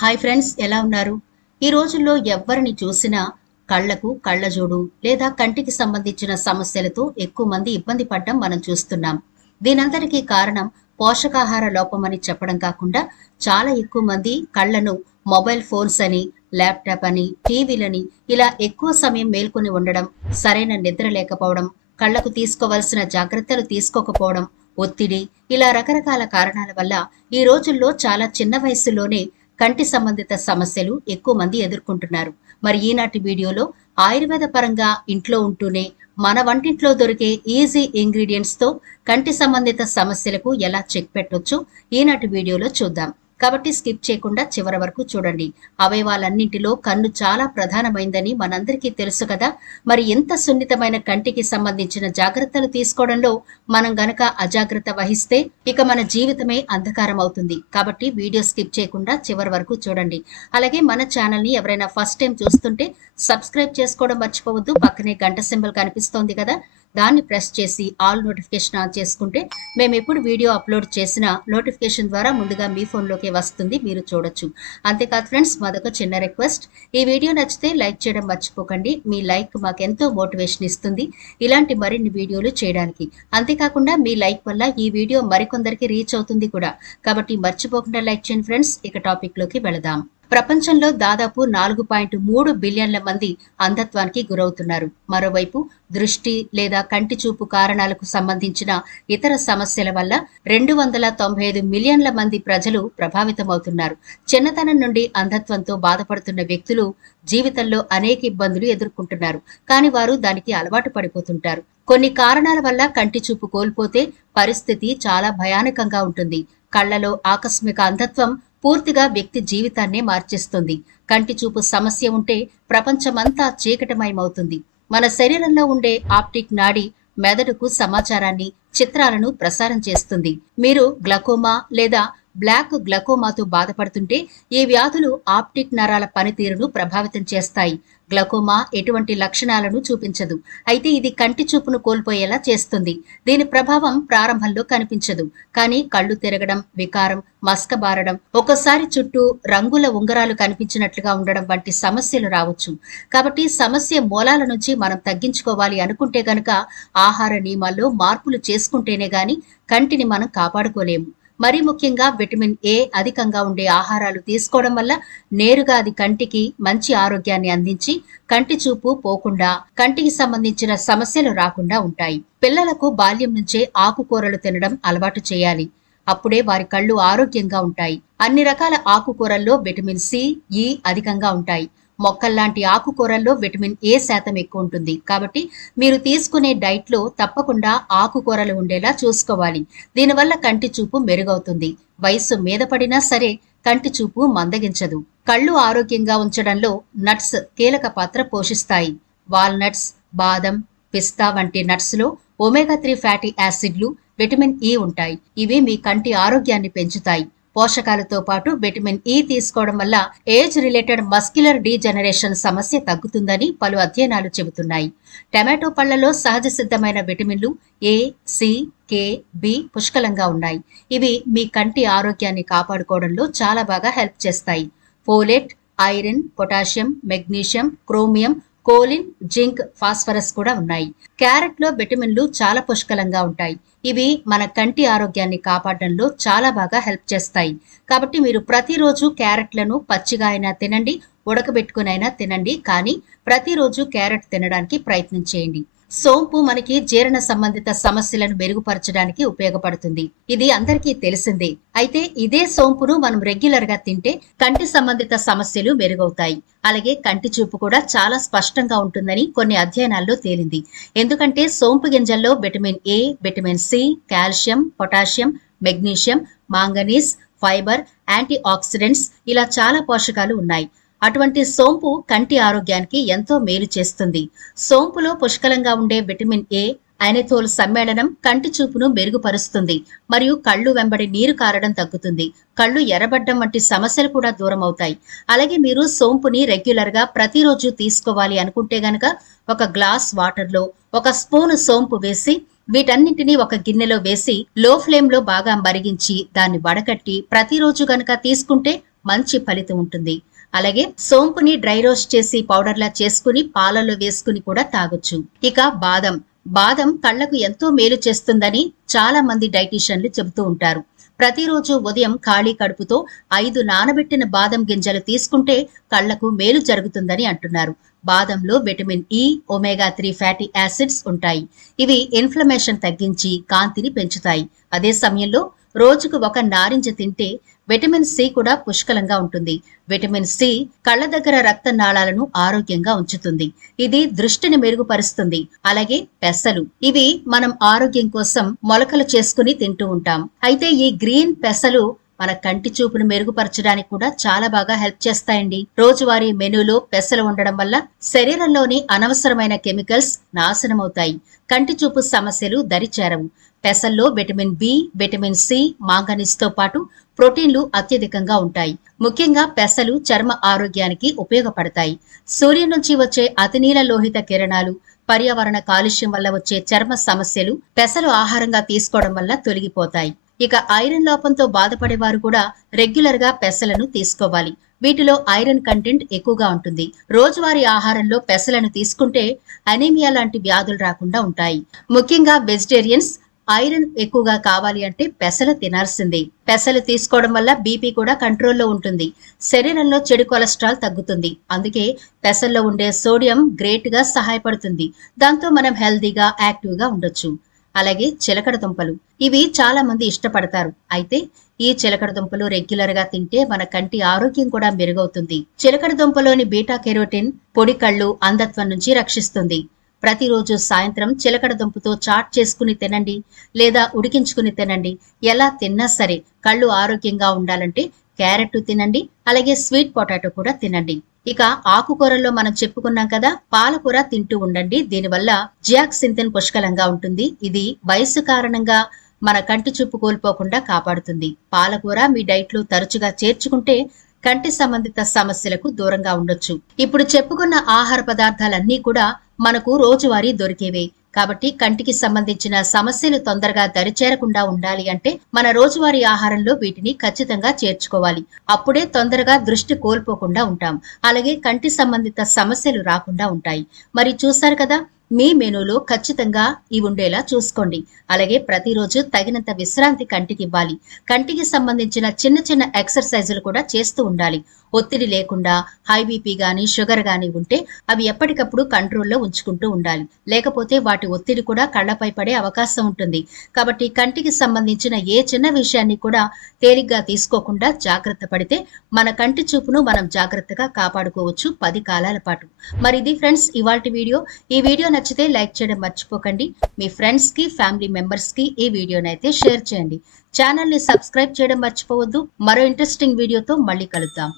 Hi friends, ఎలా ఉన్నారు? ఈ రోజుల్లో ఎవ్వరిని చూసినా కళ్ళకు కళ్ళజోడు లేదా కంటికి సంబంధించిన సమస్యలతో ఎక్కువ మంది ఇబ్బంది పడడం మనం చూస్తున్నాం. దీనంతటికీ కారణం పోషకాహార లోపమని చెప్పడం కాకుండా చాలా ఎక్కువ మంది కళ్ళను మొబైల్ ఫోన్స్ అని, ల్యాప్టాప్ అని, టీవీలని ఇలా ఎక్కువ సమయం మేల్కొని ఉండడం, సరైన నిద్ర లేకపోవడం, కళ్ళకు తీసుకోవలసిన జాగ్రత్తలు తీసుకోకపోవడం, ఒత్తిడి ఇలా రకరకాల కారణాల వల్ల ఈ రోజుల్లో చాలా చిన్న వయసులోనే కంటి సంబంధిత సమస్యలు ఎక్కువ మంది ఎదుర్కొంటున్నారు. మరి ఈనాటి వీడియోలో ఆయుర్వేద పరంగా ఇంట్లో ఉంటూనే మన వంటింట్లో దొరికే ఈజీ ఇంగ్రీడియంట్స్ తో కంటి సంబంధిత సమస్యలకు ఎలా చెక్ పెట్టొచ్చో ఈనాటి వీడియోలో చూద్దాం. కాబట్టి స్కిప్ చేయకుండా చివరి వరకు చూడండి. అవయవాలన్నింటిలో కన్ను చాలా ప్రధానమైందని మనందరికీ తెలుసు కదా. మరి ఎంత సున్నితమైన కంటికి సంబంధించిన జాగ్రత్తలు తీసుకోవడంలో మనం గనక అజాగ్రత్త వహిస్తే ఇక మన జీవితమే అంధకారం అవుతుంది. కాబట్టి వీడియో స్కిప్ చేయకుండా చివరి వరకు చూడండి. అలాగే మన ఛానల్ ని ఎవరైనా ఫస్ట్ టైం చూస్తుంటే సబ్స్క్రైబ్ చేసుకోవడం మర్చిపోవద్దు. పక్కనే గంట సింబల్ కనిపిస్తోంది కదా, దాన్ని ప్రెస్ చేసి ఆల్ నోటిఫికేషన్ ఆన్ చేసుకుంటే మేము ఎప్పుడు వీడియో అప్లోడ్ చేసినా నోటిఫికేషన్ ద్వారా ముందుగా మీ ఫోన్లోకి వస్తుంది, మీరు చూడొచ్చు. అంతేకాదు ఫ్రెండ్స్, మాదొక చిన్న రిక్వెస్ట్, ఈ వీడియో నచ్చితే లైక్ చేయడం మర్చిపోకండి. మీ లైక్ మాకెంతో మోటివేషన్ ఇస్తుంది ఇలాంటి మరిన్ని వీడియోలు చేయడానికి. అంతేకాకుండా మీ లైక్ వల్ల ఈ వీడియో మరికొందరికి రీచ్ అవుతుంది కూడా. కాబట్టి మర్చిపోకుండా లైక్ చేయండి ఫ్రెండ్స్. ఇక టాపిక్ లోకి వెళదాం. ప్రపంచంలో దాదాపు 4.3 బిలియన్ల మంది అంధత్వానికి గురవుతున్నారు. మరోవైపు దృష్టి లేదా కంటి చూపు కారణాలకు సంబంధించిన ఇతర సమస్యల వల్ల 295 మిలియన్ల మంది ప్రజలు ప్రభావితమవుతున్నారు. చిన్నతనం నుండి అంధత్వంతో బాధపడుతున్న వ్యక్తులు జీవితంలో అనేక ఇబ్బందులు ఎదుర్కొంటున్నారు. కానీ వారు దానికి అలవాటు పడిపోతుంటారు. కొన్ని కారణాల వల్ల కంటి చూపు కోల్పోతే పరిస్థితి చాలా భయానకంగా ఉంటుంది. కళ్లలో ఆకస్మిక అంధత్వం పూర్తిగా వ్యక్తి జీవితాన్నే మార్చేస్తుంది. కంటి చూపు సమస్య ఉంటే ప్రపంచమంతా చీకటిమయమవుతుంది. మన శరీరంలో ఉండే ఆప్టిక్ నాడి మెదడుకు సమాచారాన్ని, చిత్రాలను ప్రసారం చేస్తుంది. మీరు గ్లకోమా లేదా బ్లాక్ గ్లకోమాతో బాధపడుతుంటే ఈ వ్యాధులు ఆప్టిక్ నరాల పనితీరును ప్రభావితం చేస్తాయి. గ్లకోమా ఎటువంటి లక్షణాలను చూపించదు, అయితే ఇది కంటి చూపును కోల్పోయేలా చేస్తుంది. దీని ప్రభావం ప్రారంభంలో కనిపించదు, కానీ కళ్ళు తిరగడం, వికారం, మస్కబారడం, ఒక్కోసారి చుట్టూ రంగుల ఉంగరాలు కనిపించినట్లుగా ఉండడం వంటి సమస్యలు రావచ్చు. కాబట్టి సమస్య మూలాల నుంచి మనం తగ్గించుకోవాలి అనుకుంటే గనక ఆహార నియమాల్లో మార్పులు చేసుకుంటేనే గాని కంటిని మనం కాపాడుకోలేము. మరీ ముఖ్యంగా విటమిన్ ఏ అధికంగా ఉండే ఆహారాలు తీసుకోవడం వల్ల నేరుగా అది కంటికి మంచి ఆరోగ్యాన్ని అందించి కంటి చూపు పోకుండా, కంటికి సంబంధించిన సమస్యలు రాకుండా ఉంటాయి. పిల్లలకు బాల్యం నుంచే ఆకుకూరలు తినడం అలవాటు చేయాలి. అప్పుడే వారి కళ్ళు ఆరోగ్యంగా ఉంటాయి. అన్ని రకాల ఆకుకూరల్లో విటమిన్ సి, ఇ అధికంగా ఉంటాయి. మొక్కల్లాంటి ఆకుకూరల్లో విటమిన్ ఏ శాతం ఎక్కువ ఉంటుంది. కాబట్టి మీరు తీసుకునే డైట్ లో తప్పకుండా ఆకుకూరలు ఉండేలా చూసుకోవాలి. దీనివల్ల కంటి చూపు మెరుగవుతుంది. వయస్సు మీద పడినా సరే కంటి చూపు మందగించదు. కళ్ళు ఆరోగ్యంగా ఉంచడంలో నట్స్ కీలక పాత్ర పోషిస్తాయి. వాల్నట్స్, బాదం, పిస్తా వంటి నట్స్ లో ఒమేగా 3 ఫ్యాటీ యాసిడ్లు, విటమిన్ ఇ ఉంటాయి. ఇవి మీ కంటి ఆరోగ్యాన్ని పెంచుతాయి. పోషకాలతో పాటు విటమిన్ ఇ తీసుకోవడం వల్ల ఏజ్ రిలేటెడ్ మస్క్యులర్ డీజనరేషన్ సమస్య తగ్గుతుందని పలు అధ్యయనాలు చెబుతున్నాయి. టమాటో పళ్లలో సహజ సిద్ధమైన విటమిన్లు ఏ, సి, కే, బి పుష్కలంగా ఉన్నాయి. ఇవి మీ కంటి ఆరోగ్యాన్ని కాపాడుకోవడంలో చాలా బాగా హెల్ప్ చేస్తాయి. Folate, iron, potassium, magnesium, chromium, choline, zinc, phosphorus కూడా ఉన్నాయి. క్యారెట్ లో విటమిన్లు చాలా పుష్కలంగా ఉంటాయి. ఇవి మన కంటి ఆరోగ్యాన్ని కాపాడడంలో చాలా బాగా హెల్ప్ చేస్తాయి. కాబట్టి మీరు ప్రతిరోజు క్యారెట్లను పచ్చిగా అయినా తినండి, ఉడకబెట్టుకునైనా తినండి, కానీ ప్రతిరోజు క్యారెట్ తినడానికి ప్రయత్నం చేయండి. సోంపు మనకి జీర్ణ సంబంధిత సమస్యలను మెరుగుపరచడానికి ఉపయోగపడుతుంది. ఇది అందరికీ తెలిసిందే. అయితే ఇదే సోంపును మనం రెగ్యులర్ గా తింటే కంటి సంబంధిత సమస్యలు మెరుగవుతాయి. అలాగే కంటి చూపు కూడా చాలా స్పష్టంగా ఉంటుందని కొన్ని అధ్యయనాల్లో తేలింది. ఎందుకంటే సోంపు గింజల్లో vitamin A, vitamin C, calcium, potassium, magnesium, manganese, fibre, antioxidants ఇలా చాలా పోషకాలు ఉన్నాయి. అటువంటి సోంపు కంటి ఆరోగ్యానికి ఎంతో మేలు చేస్తుంది. సోంపులో పుష్కలంగా ఉండే విటమిన్ ఏ, ఐనథోల్ సమ్మేళనం కంటి చూపును మెరుగుపరుస్తుంది మరియు కళ్ళు వెంబడి నీరు కారడం తగ్గుతుంది. కళ్ళు ఎర్రబడ్డం వంటి సమస్యలు కూడా దూరం అవుతాయి. అలాగే మీరు సోంపుని రెగ్యులర్ గా ప్రతిరోజు తీసుకోవాలి అనుకుంటే గనక ఒక గ్లాస్ వాటర్ లో 1 స్పూను సోంపు వేసి వీటన్నింటినీ ఒక గిన్నెలో వేసి లో ఫ్లేమ్ లో బాగా మరిగించి దాన్ని వడకట్టి ప్రతిరోజు గనక తీసుకుంటే మంచి ఫలితం ఉంటుంది. అలాగే సోంపుని డ్రై రోస్ట్ చేసి పౌడర్లా చేసుకుని పాలలో వేసుకుని కూడా తాగొచ్చు. ఇక బాదం కళ్లకు ఎంతో మేలు చేస్తుందని చాలా మంది డైటీషియన్లు చెబుతూ ఉంటారు. ప్రతిరోజు ఉదయం ఖాళీ కడుపుతో 5 నానబెట్టిన బాదం గింజలు తీసుకుంటే కళ్లకు మేలు జరుగుతుందని అంటున్నారు. బాదంలో vitamin E, omega 3 fatty acids ఉంటాయి. ఇవి ఇన్ఫ్లమేషన్ తగ్గించి కాంతిని పెంచుతాయి. అదే సమయంలో రోజుకు ఒక నారింజ తింటే విటమిన్ సి కూడా పుష్కలంగా ఉంటుంది. విటమిన్ సి కళ్ల దగ్గర రక్త నాళాలను ఆరోగ్యంగా ఉంచుతుంది. ఇది దృష్టిని మెరుగుపరుస్తుంది. అలాగే పెసలు, ఇవి మనం ఆరోగ్యం కోసం మొలకలు చేసుకుని తింటూ ఉంటాం. అయితే ఈ గ్రీన్ పెసలు మన కంటి చూపును మెరుగుపరచడానికి కూడా చాలా బాగా హెల్ప్ చేస్తాయండి. రోజువారీ మెనూలో పెసలు ఉండడం వల్ల శరీరంలోని అనవసరమైన కెమికల్స్ నాశనమవుతాయి. కంటి చూపు సమస్యలు దరిచేరవు. పెసల్లో vitamin B, vitamin C, manganese తో పాటు ప్రోటీన్లు అత్యధికంగా ఉంటాయి. ముఖ్యంగా పెసలు చర్మ ఆరోగ్యానికి ఉపయోగపడతాయి. సూర్యుని నుంచి వచ్చే అతినీల లోహిత కిరణాలు, పర్యావరణ కాలుష్యం వల్ల వచ్చే చర్మ సమస్యలు పెసలు ఆహారంగా తీసుకోవడం వల్ల తొలగిపోతాయి. ఇక ఐరన్ లోపంతో బాధపడేవారు కూడా రెగ్యులర్ గా పెసలను తీసుకోవాలి. వీటిలో ఐరన్ కంటెంట్ ఎక్కువగా ఉంటుంది. రోజువారీ ఆహారంలో పెసలను తీసుకుంటే అనీమియా లాంటి వ్యాధులు రాకుండా ఉంటాయి. ముఖ్యంగా వెజిటేరియన్స్ ఐరన్ ఎక్కువగా కావాలి అంటే పెసలు తినాల్సిందే. పెసలు తీసుకోవడం వల్ల బీపీ కూడా కంట్రోల్లో ఉంటుంది. శరీరంలో చెడు కొలెస్ట్రాల్ తగ్గుతుంది. అందుకే పెసల్లో ఉండే సోడియం గ్రేట్ గా సహాయపడుతుంది. దాంతో మనం హెల్దీగా, యాక్టివ్ గా ఉండొచ్చు. అలాగే చిలకడ దుంపలు, ఇవి చాలా మంది ఇష్టపడతారు. అయితే ఈ చిలకడ దుంపలు రెగ్యులర్ గా తింటే మన కంటి ఆరోగ్యం కూడా మెరుగవుతుంది. చిలకడ దుంపలోని బీటా కెరోటిన్ పొడి కళ్ళు అంధత్వం నుంచి రక్షిస్తుంది. ప్రతిరోజు సాయంత్రం చిలకడ దుంపతో చాట్ చేసుకుని తినండి, లేదా ఉడికించుకుని తినండి. ఎలా తిన్నా సరే కళ్ళు ఆరోగ్యంగా ఉండాలంటే క్యారెట్ తినండి, అలాగే స్వీట్ పొటాటో కూడా తినండి. ఇక ఆకుకూరల్లో మనం చెప్పుకున్నాం కదా, పాలకూర తింటూ ఉండండి. దీనివల్ల జియాక్సింథిన్ పుష్కలంగా ఉంటుంది. ఇది వయసు కారణంగా మన కంటి చూపు కోల్పోకుండా కాపాడుతుంది. పాలకూర మీ డైట్ లో తరచుగా చేర్చుకుంటే కంటి సంబంధిత సమస్యలకు దూరంగా ఉండొచ్చు. ఇప్పుడు చెప్పుకున్న ఆహార పదార్థాలన్నీ కూడా మనకు రోజువారీ దొరికేవే. కాబట్టి కంటికి సంబంధించిన సమస్యలు తొందరగా దరిచేరకుండా ఉండాలి అంటే మన రోజువారీ ఆహారంలో వీటిని ఖచ్చితంగా చేర్చుకోవాలి. అప్పుడే తొందరగా దృష్టి కోల్పోకుండా ఉంటాం. అలాగే కంటి సంబంధిత సమస్యలు రాకుండా ఉంటాయి. మరి చూశారు కదా, మీ మెనూలో ఖచ్చితంగా ఇవి ఉండేలా చూసుకోండి. అలాగే ప్రతిరోజు తగినంత విశ్రాంతి కంటికి ఇవ్వాలి. కంటికి సంబంధించిన చిన్న చిన్న ఎక్సర్సైజులు కూడా చేస్తూ ఉండాలి. ఒత్తిడి లేకుండా హై బీపీ గాని, షుగర్ గాని ఉంటే అవి ఎప్పటికప్పుడు కంట్రోల్లో ఉంచుకుంటూ ఉండాలి. లేకపోతే వాటి ఒత్తిడి కూడా కళ్లపై పడే అవకాశం ఉంటుంది. కాబట్టి కంటికి సంబంధించిన ఏ చిన్న విషయాన్ని కూడా తేలిగ్గా తీసుకోకుండా జాగ్రత్త పడితే మన కంటి చూపును మనం జాగ్రత్తగా కాపాడుకోవచ్చు 10 కాలాల పాటు. మరి ఇది ఫ్రెండ్స్ ఇవాల్టి వీడియో. ఈ వీడియో నచ్చితే లైక్ చేయడం మర్చిపోకండి. మీ ఫ్రెండ్స్ కి, ఫ్యామిలీ మెంబర్స్ కి ఈ వీడియోనైతే షేర్ చేయండి. ఛానల్ ని సబ్స్క్రైబ్ చేయడం మర్చిపోవద్దు. మరో ఇంట్రెస్టింగ్ వీడియోతో మళ్ళీ కలుద్దాం.